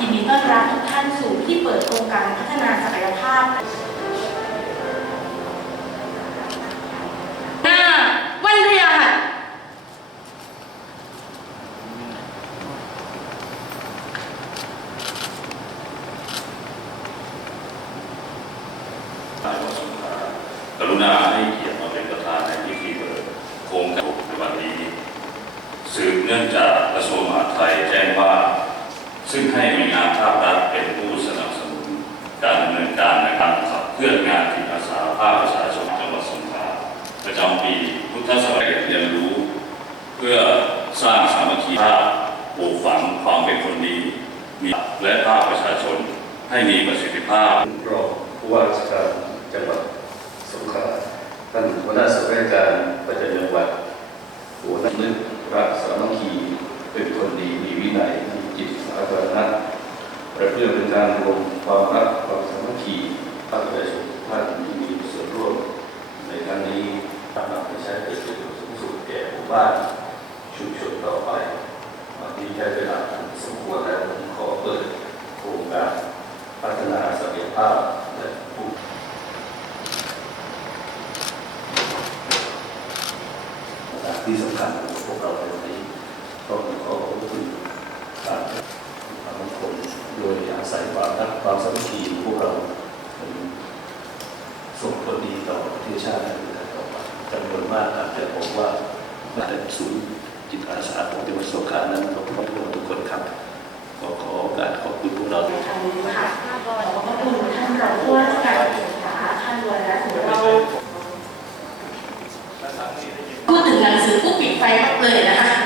ยินดีต้อนรับทุกท่านสู่พิธีเปิดโครงการพัฒนาศักยภาพ หน้าวันพฤหัสนายวสุภากรุณาให้เกียรติมาเป็นประธานในพิธีเปิดโครงการในวันนี้สืบเนื่องจากกระทรวงมหาดไทยแจ้งว่า ซึ่งให้หน่วยงานภาครัฐเป็นผู้สนับสนุนการดำเนินการในการขับเคลื่อนงานจิตอาสาภาคประชาชนจังหวัดสงขลาประจำปีพุทธศักราชเรียนรู้ เพื่อสร้างสามัคคีภาพปลูกฝังความเป็นคนดีมีและภาคประชาชนให้มีประสิทธิภาพรอบผู้ว่าราชการจังหวัดสงขลาท่านหัวหน้าส่วนราชการประจำจังหวัดหัวหน้านึกรักสามัคคีเป็นคนดีมีวินัยมีจิตสาธารณะและเพื่อเป็นการรวมความรักความสามัคคีภาคประชาชนทุกท่านที่มีส่วนร่วม ในครั้งนี้ทำนำไปใช้เป็นประโยชน์สูงสุดแก่หมู่บ้านชุมชนต่อไปวันนี้ใช้เวลาสมควรแล้วผมขอเปิดโครงการพัฒนาศักยภาพและผู้ที่สำคัญของพวกเราในวันนี้ต้องขอขอบคุณการความมั่นคงโดยอาศัย ความสามัคคีของพวกเราส่งผลดีต่อประเทศชาติและประเทศต่อไปจำนวนมากอาจจะบอกว่ามาแต่ศูนย์จิตอาสาของจังหวัดสงขลานั้นขอบคุณทุกคนครับขอขอโอกาสขอบคุณพวกเราในทางนี้ค่ะขอบพระคุณท่านรองผู้ว่าราชการจังหวัดสงขาท่านวรรัตน์เราพูดถึงหนังสือผู้ปิดไฟปั๊บเลยนะคะ